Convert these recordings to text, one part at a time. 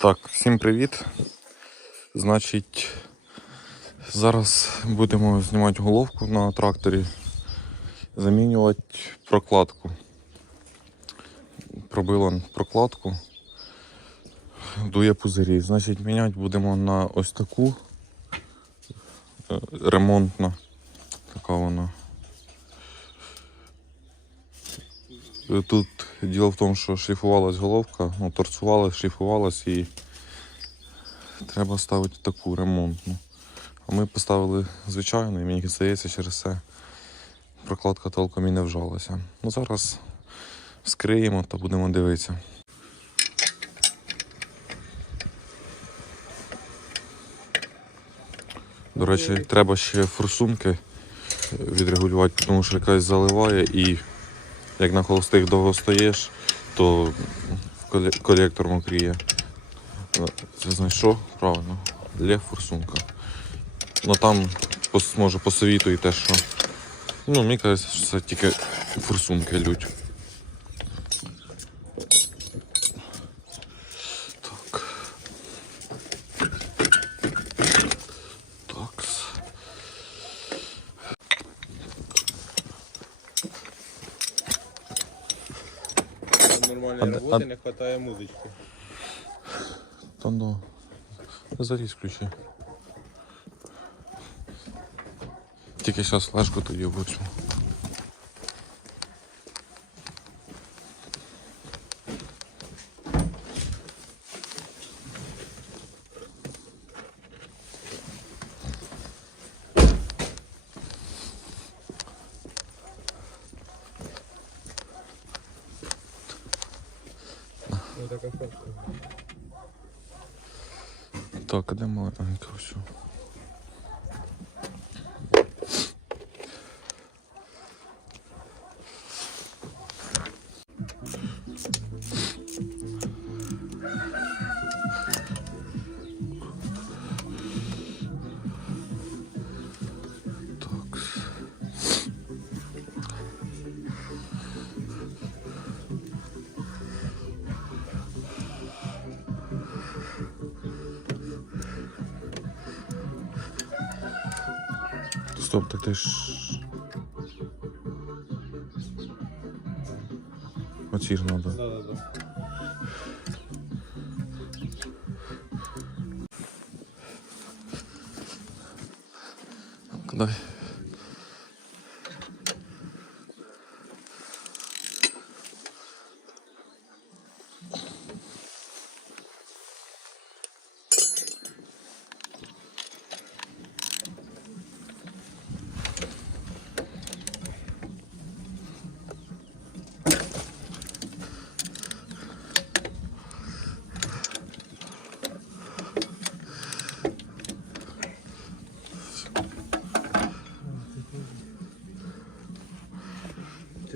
Так, всім привіт. Значить, зараз будемо знімати головку на тракторі, замінювати прокладку. Пробило прокладку, дує пузирі. Значить, міняти будемо на ось таку е, ремонтна. Така вона. Тут діло в тому, що шліфувалась головка, ну, торцувалась, шліфувалась і треба ставити таку ремонтну. А ми поставили звичайну і мені здається, через це прокладка толком і не вжалася. Ну зараз вскриємо та будемо дивитися. До речі, треба ще форсунки відрегулювати, тому що якась заливає і як на холостих довго стоїш, то колектор мокріє. Це знайшов? Правильно. Лє форсунка. Ну там може посовітує те, що. Ну, мені кажеться, що це тільки форсунки лють. Так. Так. Нормальної А роботи а- не вистачає музички. Та ну. Заріз ключі. Тільки зараз флешку тоді вбачу. Так, а де маленька все? Стоп, так ти. Оці ж треба. Да, да, да.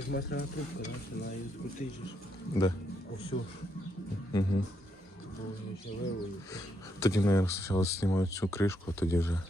Ж масляна трубка, да? вона на її скрутиш. Де? Усю. Угу. Ще вивели. Тоді, мабуть, спочатку знімають цю кришку, а тоді вже.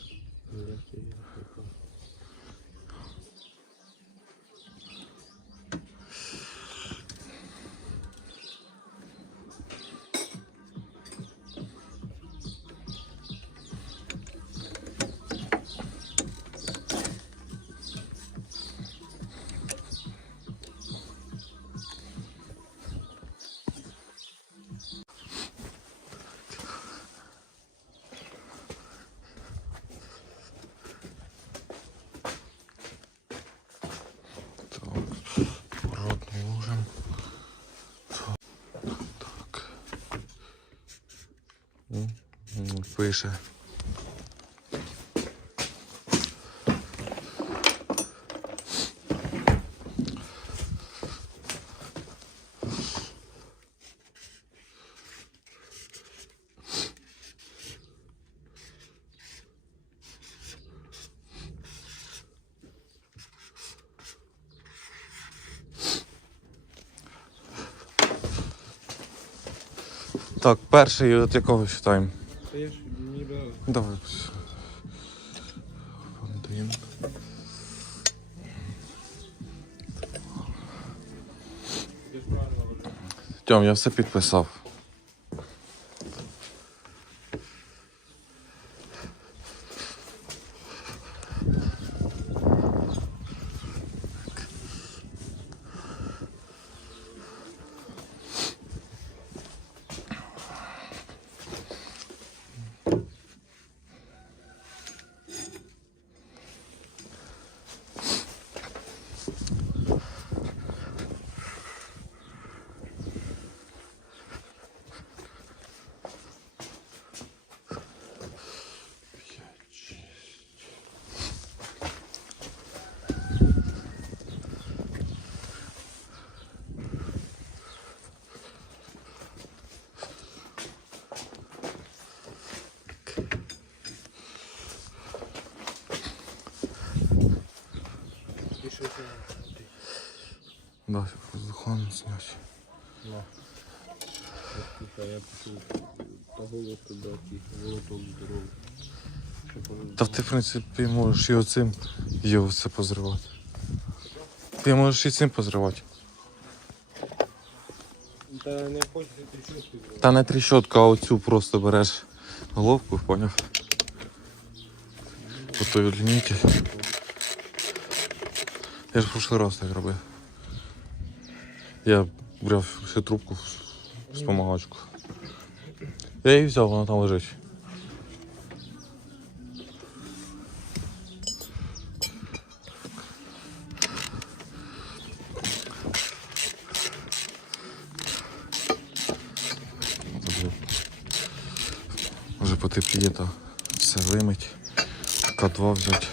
М, Пише. Так, перший от якого читаємо? Давай. Один. Тьом, я все підписав. Да, воздухом зняти. На. От тут, а я пішов того лодку дати, волоток здоровий. Та ти, в принципі, можеш і оцим його все позривати. Ти можеш і цим позривати. Та не хочеться тріщотки. Та не тріщотку, а оцю просто береш головку, поняв? По той лінійки. Я ж в прошлий раз так робив. Я брав всю трубку в спомагачку. Я її взяв, вона там лежить. Може потепліє, то все вимить. К2 взяти.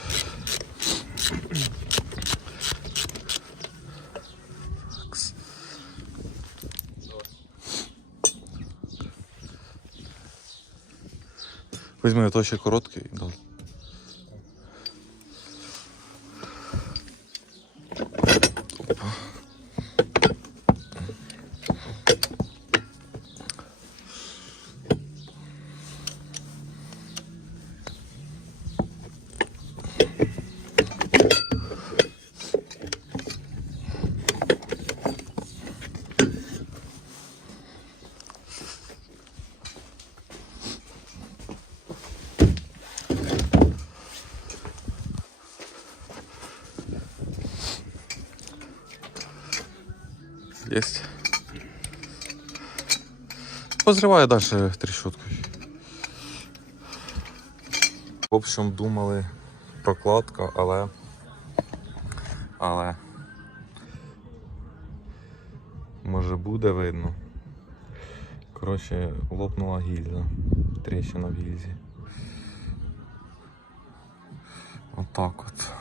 Візьми то ще короткий. Есть. Позриваю далі тріщоткою. В общем, думали прокладка, але. Але. Може буде видно. Коротше, лопнула гільза. Тріщина в гільзі. Отак от.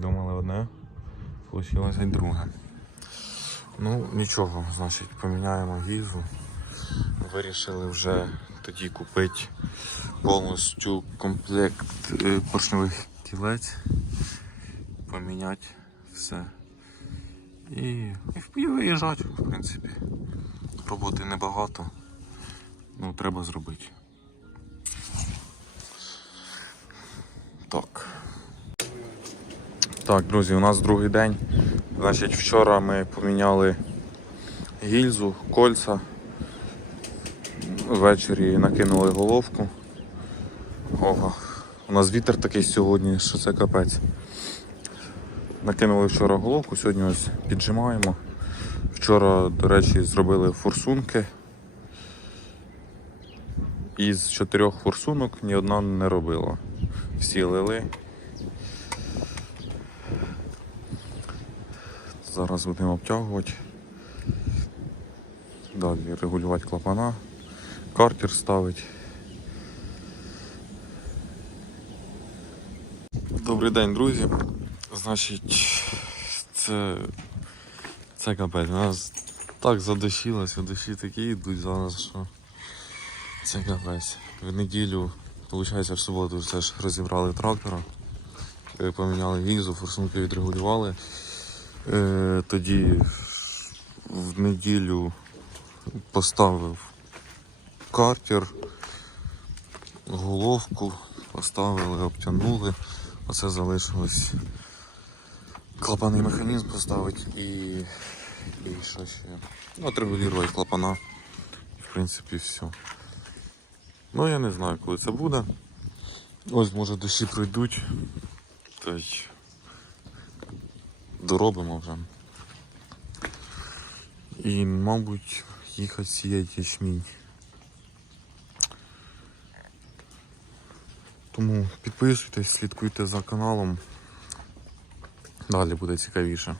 Думали одне, вийшло й друге. Ну, нічого, значить, поміняємо гільзу. Вирішили вже тоді купити повністю комплект е, поршневих кілець, поміняти все. І, і, виїжджати, в принципі. Роботи небагато, ну треба зробити. Так. Так, друзі, у нас другий день. Значить, вчора ми поміняли гільзу, кольца. Ввечері накинули головку. Ого. У нас вітер такий сьогодні, що це капець. Накинули вчора головку, сьогодні ось піджимаємо. Вчора, до речі, зробили форсунки. Із чотирьох форсунок ні одна не робила. Всі лили. Зараз будемо обтягувати. Далі регулювати клапана, картер ставити. Добрий день, друзі. Значить, це, це капець. У нас так задощилося, дощі такі йдуть зараз, що це капець. В неділю, виходить, в суботу все ж розібрали трактора, е, поміняли гільзу, форсунки відрегулювали. Е, тоді в неділю поставив картер, головку поставили, обтягнули. Оце залишилось клапанний механізм поставити і, і що ще? Ну, отрегулювати клапана. В принципі, все. Ну я не знаю, коли це буде. Ось може дощі пройдуть. Та доробимо вже. І, мабуть, їхати сіяти ячмінь. Тому підписуйтесь, слідкуйте за каналом. Далі буде цікавіше.